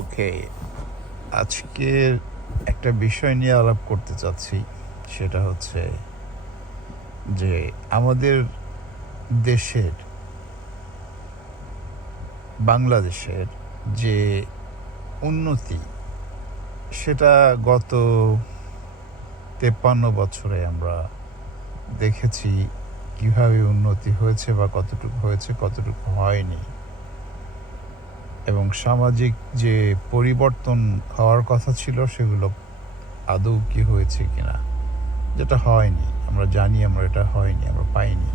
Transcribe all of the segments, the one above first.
ওকে, আজকের একটা বিষয় নিয়ে আলাপ করতে চাচ্ছি। সেটা হচ্ছে যে আমাদের দেশের, বাংলাদেশের যে উন্নতি, সেটা গত 53 বছরে আমরা দেখেছি কিভাবে উন্নতি হয়েছে বা কতটুকু হয়েছে, কতটুকু হয়নি। এবং সামাজিক যে পরিবর্তন হওয়ার কথা ছিল সেগুলো আদৌ কি হয়েছে কিনা, যেটা হয়নি। আমরা জানি আমরা এটা হয়নি, আমরা পাইনি।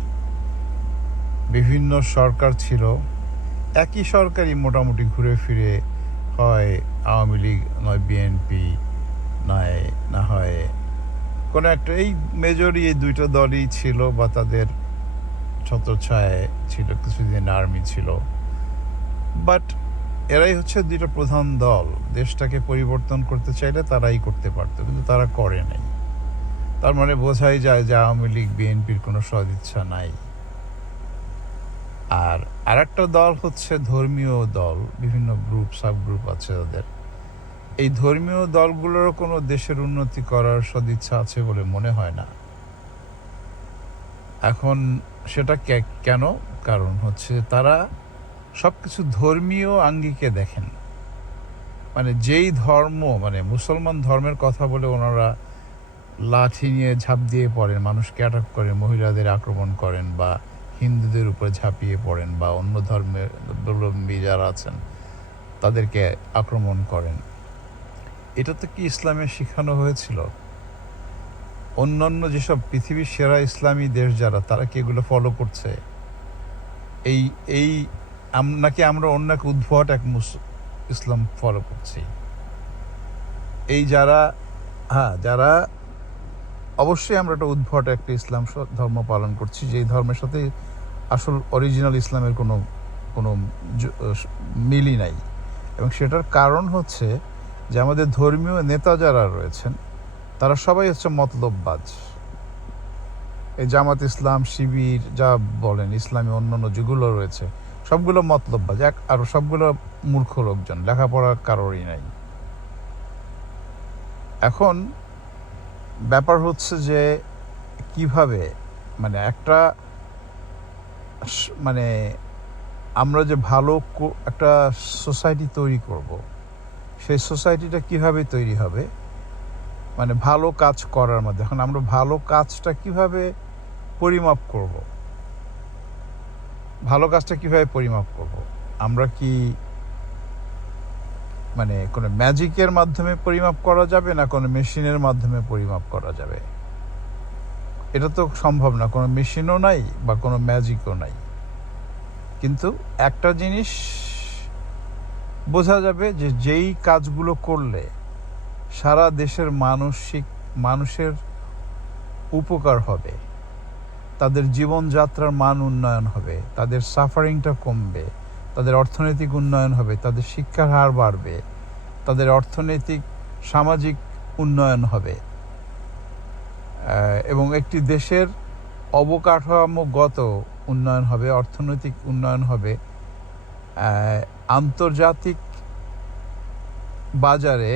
বিভিন্ন সরকার ছিল, একই সরকারই মোটামুটি ঘুরে ফিরে, হয় আওয়ামী লীগ, নয় বিএনপি, নয় না হয় কোনো একটা, এই মেজরই এই দুইটা দলই ছিল বা তাদের ছত্রছায়ায় ছিল। কিছুদিন আর্মি ছিল, বাট এরাই হচ্ছে দুইটা প্রধান দল। দেশটাকে পরিবর্তন করতে চাইলে তারাই করতে পারতো, কিন্তু তারা করে নাই। তার মানে বোঝাই যায় যে আওয়ামী লীগ বিএনপির কোনো সদিচ্ছা নাই। আর আরেকটা দল হচ্ছে ধর্মীয় দল, বিভিন্ন গ্রুপ সাব গ্রুপ আছে তাদের। এই ধর্মীয় দলগুলোরও কোনো দেশের উন্নতি করার সদিচ্ছা আছে বলে মনে হয় না এখন। সেটা কেন? কারণ হচ্ছে তারা সব কিছু ধর্মীয় আঙ্গিকে দেখেন। মানে যেই ধর্ম, মানে মুসলমান ধর্মের কথা বলে ওনারা লাঠি নিয়ে ঝাঁপ দিয়ে পড়েন, মানুষকে অ্যাটাক করেন, মহিলাদের আক্রমণ করেন, বা হিন্দুদের উপরে ঝাঁপিয়ে পড়েন, বা অন্য ধর্মের অবলম্বী যারা আছেন তাদেরকে আক্রমণ করেন। এটা তো কি ইসলামে শেখানো হয়েছিল? অন্যান্য যেসব পৃথিবীর সেরা ইসলামী দেশ যারা, তারা কি এগুলো ফলো করছে? এই এই নাকি আমরা অন্য এক উদ্ভট এক ইসলাম ফলো করছি? এই যারা, হ্যাঁ, যারা, অবশ্যই আমরা একটা উদ্ভট একটা ইসলাম ধর্ম পালন করছি, যেই ধর্মের সাথে আসল অরিজিনাল ইসলামের কোনো কোনো মিলই নাই। এবং সেটার কারণ হচ্ছে যে আমাদের ধর্মীয় নেতা যারা রয়েছেন তারা সবাই হচ্ছে মতলববাজ। এই জামাত ইসলাম, শিবির, যা বলেন, ইসলামী অন্যান্য যেগুলো রয়েছে সবগুলো মতলববাজ, আর সবগুলো মূর্খ লোকজন, লেখাপড়া কারোরই নাই। এখন ব্যাপার হচ্ছে যে কিভাবে, মানে একটা, মানে আমরা যে ভালো একটা সোসাইটি তৈরি করব, সেই সোসাইটিটা কিভাবে তৈরি হবে, মানে ভালো কাজ করার মধ্যে। এখন আমরা ভালো কাজটা কিভাবে পরিমাপ করব? ভালো কাজটা কিভাবে পরিমাপ করব? আমরা কি মানে কোনো ম্যাজিকের মাধ্যমে পরিমাপ করা যাবে, না কোনো মেশিনের মাধ্যমে পরিমাপ করা যাবে? এটা তো সম্ভব না, কোনো মেশিনও নাই বা কোনো ম্যাজিকও নাই। কিন্তু একটা জিনিস বোঝা যাবে, যে যেই কাজগুলো করলে সারা দেশের মানুষের উপকার হবে, তাদের জীবনযাত্রার মান উন্নয়ন হবে, তাদের সাফারিংটা কমবে, তাদের অর্থনৈতিক উন্নয়ন হবে, তাদের শিক্ষার হার বাড়বে, তাদের অর্থনৈতিক সামাজিক উন্নয়ন হবে, এবং একটি দেশের অবকাঠামোগত উন্নয়ন হবে, অর্থনৈতিক উন্নয়ন হবে, আন্তর্জাতিক বাজারে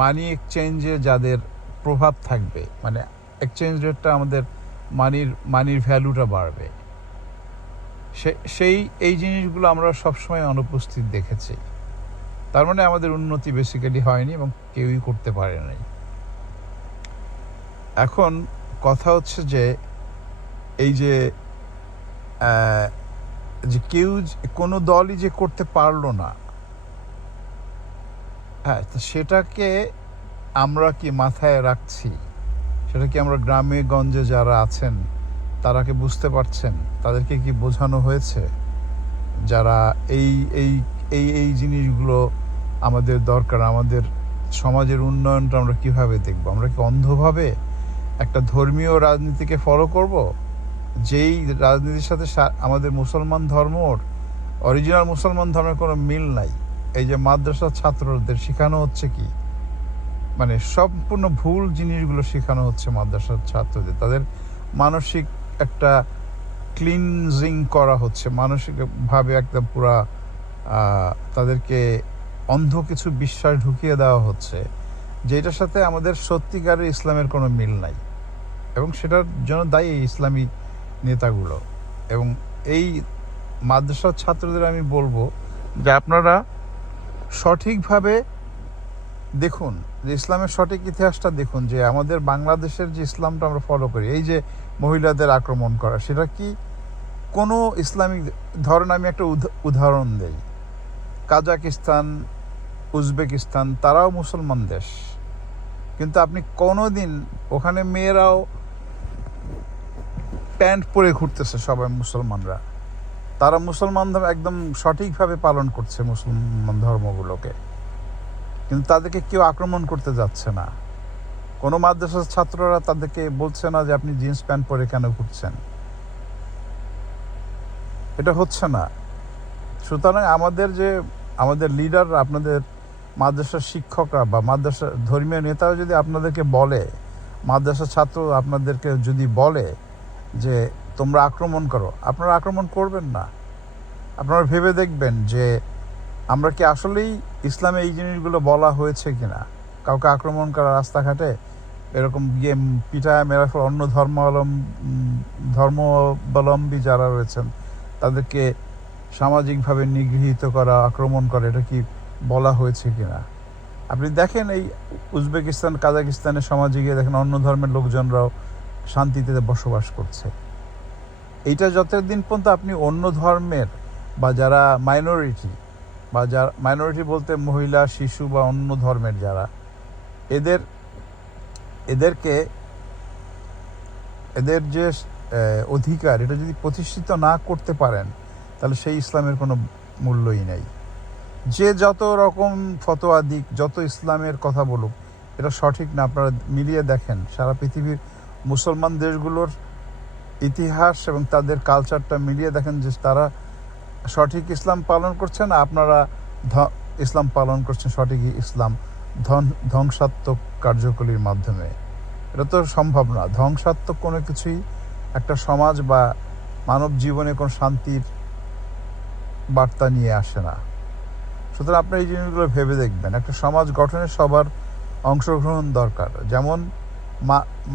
মানি এক্সচেঞ্জে যাদের প্রভাব থাকবে, মানে এক্সচেঞ্জ রেটটা, আমাদের মানির ভ্যালুটা বাড়বে। এই জিনিসগুলো আমরা সবসময় অনুপস্থিত দেখেছি। তার মানে আমাদের উন্নতি বেসিক্যালি হয়নি এবং কেউই করতে পারে নাই। এখন কথা হচ্ছে যে এই যে কেউ, কোনো দলই যে করতে পারলো না, হ্যাঁ, তো সেটাকে আমরা কি মাথায় রাখছি? সেটা কি আমরা গ্রামে গঞ্জে যারা আছেন তারা কি বুঝতে পারছেন? তাদেরকে কি বোঝানো হয়েছে যারা এই এই এই এই জিনিসগুলো আমাদের দরকার? আমাদের সমাজের উন্নয়নটা আমরা কিভাবে দেখব? আমরা কি অন্ধভাবে একটা ধর্মীয় রাজনীতিকে ফলো করব, যেই রাজনীতির সাথে আমাদের মুসলমান ধর্মর, অরিজিনাল মুসলমান ধর্মের কোনো মিল নাই? এই যে মাদ্রাসার ছাত্রদের শেখানো হচ্ছে কি, মানে সম্পূর্ণ ভুল জিনিসগুলো শেখানো হচ্ছে মাদ্রাসার ছাত্রদের। তাদের মানসিক একটা ক্লিনজিং করা হচ্ছে, মানসিকভাবে একদম পুরা তাদেরকে অন্ধ কিছু বিশ্বাস ঢুকিয়ে দেওয়া হচ্ছে, যেটার সাথে আমাদের সত্যিকারের ইসলামের কোনো মিল নাই, এবং সেটার জন্য দায়ী এই ইসলামী নেতাগুলো। এবং এই মাদ্রাসার ছাত্রদের আমি বলবো যে আপনারা সঠিকভাবে দেখুন, যে ইসলামের সঠিক ইতিহাসটা দেখুন, যে আমাদের বাংলাদেশের যে ইসলামটা আমরা ফলো করি, এই যে মহিলাদের আক্রমণ করা, সেটা কি কোনো ইসলামিক, ধরেন আমি একটা উদাহরণ দেই, কাজাকিস্তান, উজবেকিস্তান, তারাও মুসলমান দেশ, কিন্তু আপনি কোনো দিন ওখানে মেয়েরাও প্যান্ট পরে ঘুরতেছে, সবাই মুসলমানরা, তারা মুসলমান ধর্ম একদম সঠিকভাবে পালন করছে মুসলমান ধর্মগুলোকে, কিন্তু তাদেরকে কেউ আক্রমণ করতে যাচ্ছে না। কোনো মাদ্রাসার ছাত্ররা তাদেরকে বলছে না যে আপনি জিন্স প্যান্ট পরে কেন ঘুরছেন, এটা হচ্ছে না। সুতরাং আমাদের লিডার, আপনাদের মাদ্রাসার শিক্ষকরা বা মাদ্রাসা ধর্মীয় নেতারা যদি আপনাদেরকে বলে, মাদ্রাসার ছাত্র আপনাদেরকে যদি বলে যে তোমরা আক্রমণ করো, আপনারা আক্রমণ করবেন না। আপনারা ভেবে দেখবেন যে আমরা কি আসলেই ইসলামে এই জিনিসগুলো বলা হয়েছে কিনা। কাউকে আক্রমণ করা, রাস্তাঘাটে এরকম গিয়ে পিঠায় মেরা ফেলা, অন্য ধর্মাবলম্বী যারা রয়েছেন তাদেরকে সামাজিকভাবে নিগৃহীত করা, আক্রমণ করা, এটা কি বলা হয়েছে কিনা। আপনি দেখেন এই উজবেকিস্তান, কাজাকিস্তানের সমাজে গিয়ে দেখেন অন্য ধর্মের লোকজনরাও শান্তিতে বসবাস করছে। এইটা যতদিন পর্যন্ত আপনি অন্য ধর্মের বা যারা মাইনরিটি, বা যারা মাইনরিটি বলতে মহিলা, শিশু বা অন্য ধর্মের যারা, এদের যে অধিকার, এটা যদি প্রতিষ্ঠিত না করতে পারেন, তাহলে সেই ইসলামের কোনো মূল্যই নেই। যে যত রকম ফতোয়া দিক, যত ইসলামের কথা বলুক, এটা সঠিক না। আপনারা মিলিয়ে দেখেন সারা পৃথিবীর মুসলমান দেশগুলোর ইতিহাস এবং তাদের কালচারটা মিলিয়ে দেখেন যে তারা সঠিক ইসলাম পালন করছে না, আপনারা ইসলাম পালন করছেন সঠিক ইসলাম ধ্বংসাত্মক কার্যকরীর মাধ্যমে। এটা তো সম্ভব না। ধ্বংসাত্মক কোনো কিছুই একটা সমাজ বা মানব জীবনে কোনো শান্তির বার্তা নিয়ে আসে না। সুতরাং আপনার এই জিনিসগুলো ভেবে দেখবেন। একটা সমাজ গঠনে সবার অংশগ্রহণ দরকার। যেমন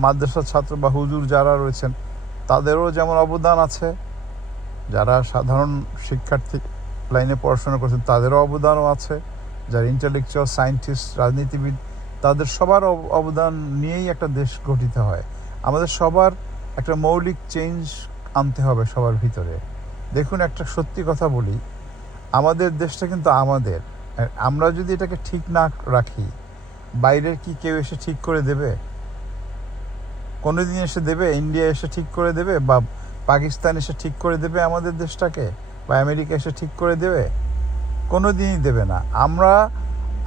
মাদ্রাসার ছাত্র বা হুজুর যারা রয়েছেন, তাদেরও যেমন অবদান আছে, যারা সাধারণ শিক্ষার্থী লাইনে পড়াশোনা করছেন তাদেরও অবদানও আছে, যারা ইন্টেলেকচুয়াল, সায়েন্টিস্ট, রাজনীতিবিদ, তাদের সবার অবদান নিয়েই একটা দেশ গঠিত হয়। আমাদের সবার একটা মৌলিক চেঞ্জ আনতে হবে সবার ভিতরে। দেখুন, একটা সত্যি কথা বলি, আমাদের দেশটা কিন্তু আমাদের। আমরা যদি এটাকে ঠিক না রাখি, বাইরের কি কেউ এসে ঠিক করে দেবে? কোনো দিন এসে দেবে? ইন্ডিয়া এসে ঠিক করে দেবে, বা পাকিস্তান এসে ঠিক করে দেবে আমাদের দেশটাকে, বা আমেরিকা এসে ঠিক করে দেবে? কোনো দিনই দেবে না। আমরা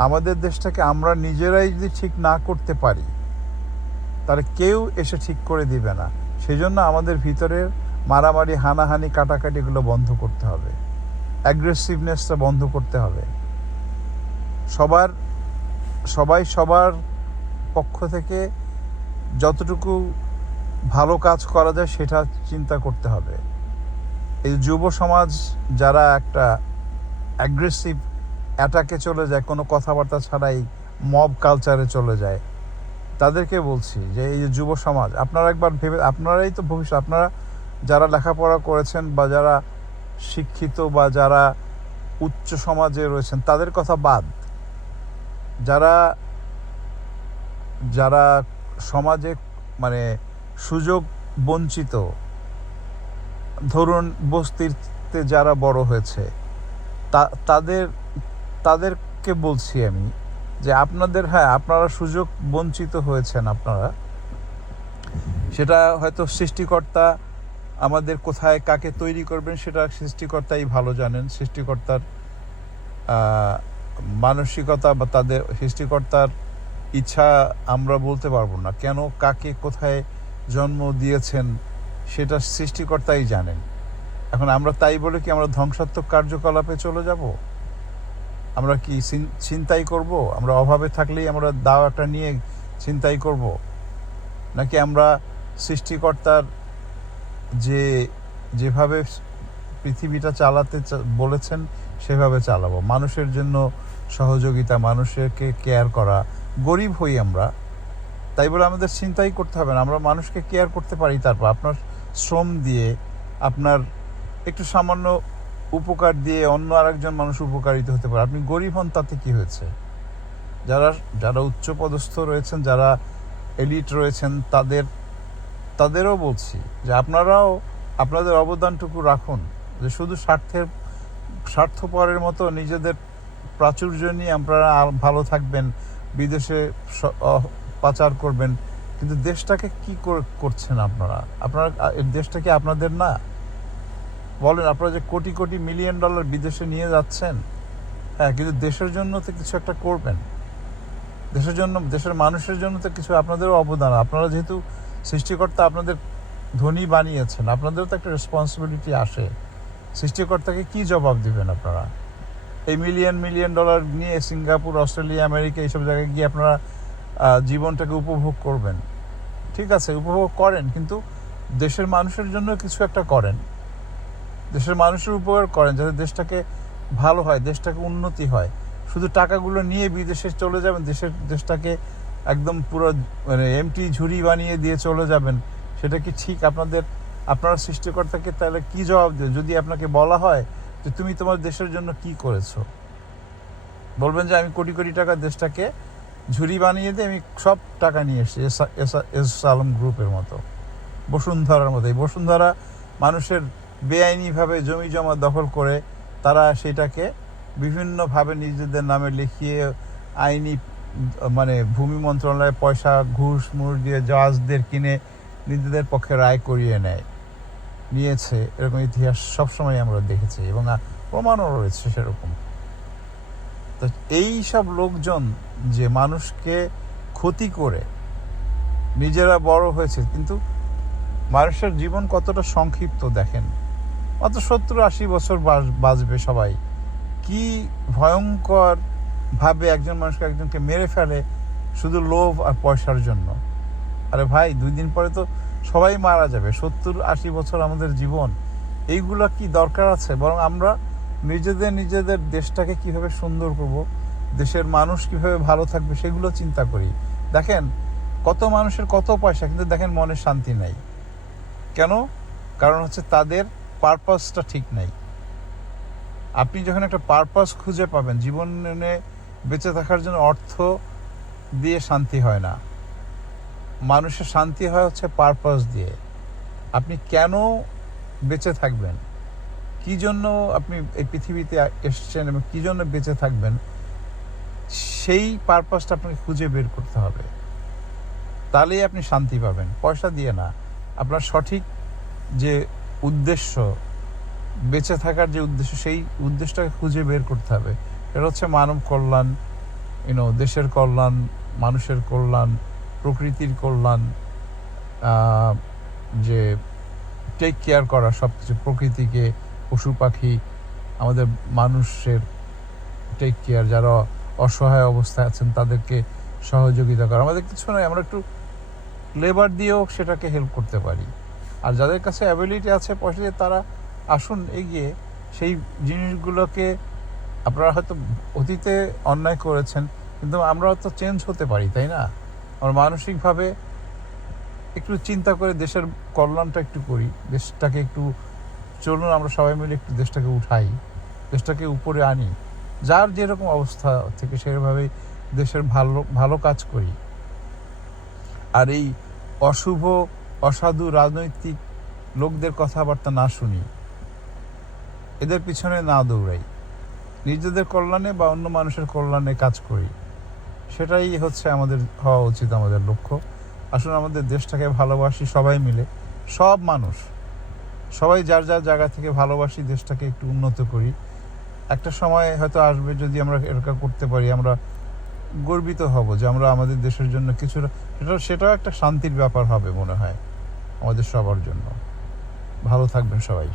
আমাদের দেশটাকে আমরা নিজেরাই যদি ঠিক না করতে পারি, তাহলে কেউ এসে ঠিক করে দিবে না। সেই জন্য আমাদের ভিতরের মারামারি, হানাহানি, কাটাকাটিগুলো বন্ধ করতে হবে, অ্যাগ্রেসিভনেসটা বন্ধ করতে হবে। সবাই সবার পক্ষ থেকে যতটুকু ভালো কাজ করা যায় সেটা চিন্তা করতে হবে। এই যুব সমাজ যারা একটা অ্যাগ্রেসিভ অ্যাটাকে চলে যায়, কোনো কথাবার্তা ছাড়াই মব কালচারে চলে যায়, তাদেরকে বলছি যে এই যে যুব সমাজ, আপনারা একবার ভেবে, আপনারাই তো ভবিষ্যৎ। আপনারা যারা লেখাপড়া করেছেন বা যারা শিক্ষিত বা যারা উচ্চ সমাজে রয়েছেন, তাদের কথা বাদ, যারা যারা সমাজে মানে সুযোগ বঞ্চিত, ধরুন বস্তিতে যারা বড় হয়েছে, তাদেরকে বলছি আমি যে আপনারা সুযোগ বঞ্চিত হয়েছেন। আপনারা সেটা হয়তো সৃষ্টিকর্তা আমাদের কোথায় কাকে তৈরি করবেন সেটা সৃষ্টিকর্তাই ভালো জানেন। সৃষ্টিকর্তার মানসিকতা বা তাদের সৃষ্টিকর্তার ইচ্ছা আমরা বলতে পারবো না। কেন কাকে কোথায় জন্ম দিয়েছেন সেটা সৃষ্টিকর্তাই জানেন। এখন আমরা তাই বলে কি আমরা ধ্বংসাত্মক কার্যকলাপে চলে যাব? আমরা কি ছিনতাই করব? আমরা অভাবে থাকলেই আমরা দাও একটা নিয়ে ছিনতাই করব? নাকি আমরা সৃষ্টিকর্তার যেভাবে পৃথিবীটা চালাতে বলেছেন সেভাবে চালাবো? মানুষের জন্য সহযোগিতা, মানুষকে কেয়ার করা। গরিব হই আমরা, তাই বলে আমাদের চিন্তাই করতে হবে না, আমরা মানুষকে কেয়ার করতে পারি। তারপর আপনার শ্রম দিয়ে, আপনার একটু সামান্য উপকার দিয়ে অন্য আরেকজন মানুষ উপকারিত হতে পারে। আপনি গরিব হন, তাতে কি হয়েছে? যারা যারা উচ্চপদস্থ রয়েছেন, যারা এলিট রয়েছেন, তাদেরও বলছি যে আপনারাও আপনাদের অবদানটুকু রাখুন। যে শুধু স্বার্থপরের মতো নিজেদের প্রাচুর্য নিয়ে আপনারা ভালো থাকবেন, বিদেশে পাচার করবেন, কিন্তু দেশটাকে কি করছেন আপনারা? দেশটা কি আপনাদের না? বলেন, আপনারা যে কোটি কোটি $মিলিয়ন বিদেশে নিয়ে যাচ্ছেন, হ্যাঁ, কিন্তু দেশের জন্য তো কিছু একটা করবেন। দেশের জন্য, দেশের মানুষের জন্য তো কিছু আপনাদেরও অবদান। আপনারা যেহেতু সৃষ্টিকর্তা আপনাদের ধনী বানিয়েছেন, আপনাদেরও তো একটা রেসপন্সিবিলিটি আসে। সৃষ্টিকর্তাকে কি জবাব দিবেন আপনারা? এই $মিলিয়ন নিয়ে সিঙ্গাপুর, অস্ট্রেলিয়া, আমেরিকা এইসব জায়গায় গিয়ে আপনারা জীবনটাকে উপভোগ করবেন। ঠিক আছে, উপভোগ করেন, কিন্তু দেশের মানুষের জন্য কিছু একটা করেন। দেশের মানুষের উপকার করেন, যাতে দেশটাকে ভালো হয়, দেশটাকে উন্নতি হয়। শুধু টাকাগুলো নিয়ে বিদেশে চলে যাবেন, দেশটাকে একদম পুরো মানে এমটি ঝুড়ি বানিয়ে দিয়ে চলে যাবেন, সেটা কি ঠিক? আপনারা সৃষ্টিকর্তাকে তাহলে কি জবাব দেন যদি আপনাকে বলা হয় যে তুমি তোমার দেশের জন্য কি করেছো? বলবেন যে আমি কোটি কোটি টাকা দেশটাকে ঝুড়ি বানিয়ে দিয়ে আমি সব টাকা নিয়ে এসেছি। এস আলম গ্রুপের মতো, বসুন্ধরার মতো। এই বসুন্ধরা মানুষের বেআইনিভাবে জমি জমা দখল করে তারা সেটাকে বিভিন্নভাবে নিজেদের নামে লিখিয়ে আইনি মানে ভূমি মন্ত্রণালয়ে পয়সা ঘুষ দিয়ে জাহাজদের কিনে নিজেদের পক্ষে রায় করিয়ে নিয়েছে। এরকম ইতিহাস সবসময় আমরা দেখেছি এবং প্রমাণও রয়েছে সেরকম। তো এই সব লোকজন যে মানুষকে ক্ষতি করে নিজেরা বড় হয়েছে, কিন্তু মানুষের জীবন কতটা সংক্ষিপ্ত দেখেন। মাত্র 70-80 বছর বাঁচবে সবাই। কি ভয়ঙ্কর ভাবে একজন মানুষকে একজনকে মেরে ফেলে শুধু লোভ আর পয়সার জন্য। আরে ভাই, 2 দিন পরে তো সবাই মারা যাবে। 70-80 বছর আমাদের জীবন, এইগুলো কি দরকার আছে? বরং আমরা নিজেদের দেশটাকে কিভাবে সুন্দর করব, দেশের মানুষ কিভাবে ভালো থাকবে, সেগুলো চিন্তা করি। দেখেন, কত মানুষের কত পয়সা, কিন্তু দেখেন মনে শান্তি নাই। কেন? কারণ হচ্ছে তাদের পারপাসটা ঠিক নাই। আপনি যখন একটা পারপাস খুঁজে পাবেন, জীবনে বেঁচে থাকার জন্য অর্থ দিয়ে শান্তি হয় না, মানুষের শান্তি হয় হচ্ছে পারপাস দিয়ে। আপনি কেন বেঁচে থাকবেন, কি জন্য আপনি এই পৃথিবীতে এসেছেন এবং কি জন্য বেঁচে থাকবেন, সেই পারপাসটা আপনাকে খুঁজে বের করতে হবে। তাহলেই আপনি শান্তি পাবেন, পয়সা দিয়ে না। আপনার সঠিক যে উদ্দেশ্য, বেঁচে থাকার যে উদ্দেশ্য, সেই উদ্দেশ্যটাকে খুঁজে বের করতে হবে। এটা হচ্ছে মানব কল্যাণ, দেশের কল্যাণ, মানুষের কল্যাণ, প্রকৃতির কল্যাণ, যে টেক কেয়ার করা সব কিছু, প্রকৃতিকে, পশু পাখি, আমাদের মানুষের টেক কেয়ার, যারা অসহায় অবস্থায় আছেন তাদেরকে সহযোগিতা করা। আমাদের কিছু নয়, আমরা একটু লেবার দিয়েও সেটাকে হেল্প করতে পারি। আর যাদের কাছে অ্যাবিলিটি আছে, পয়সা দিয়ে, তারা আসুন এগিয়ে সেই জিনিসগুলোকে। আপনারা হয়তো অতীতে অন্যায় করেছেন, কিন্তু আমরা তো চেঞ্জ হতে পারি, তাই না? আমরা মানসিকভাবে একটু চিন্তা করে দেশের কল্যাণটা একটু করি, দেশটাকে একটু, চলুন আমরা সবাই মিলে একটু দেশটাকে উঠাই, দেশটাকে উপরে আনি। যার যেরকম অবস্থা থেকে সেভাবেই দেশের ভালো কাজ করি। আর এই অশুভ অসাধু রাজনৈতিক লোকদের কথাবার্তা না শুনি, এদের পিছনে না দৌড়াই, নিজেদের কল্যাণে বা অন্য মানুষের কল্যাণে কাজ করি। সেটাই হচ্ছে আমাদের হওয়া উচিত, আমাদের লক্ষ্য। আসুন আমাদের দেশটাকে ভালোবাসি সবাই মিলে, সব মানুষ, সবাই যার যার জায়গা থেকে ভালোবাসি, দেশটাকে একটু উন্নত করি। একটা সময় হয়তো আসবে, যদি আমরা এরকম করতে পারি, আমরা গর্বিত হব যে আমরা আমাদের দেশের জন্য কিছুটা, সেটাও একটা শান্তির ব্যাপার হবে মনে হয় আমাদের সবার জন্য। ভালো থাকবেন সবাই।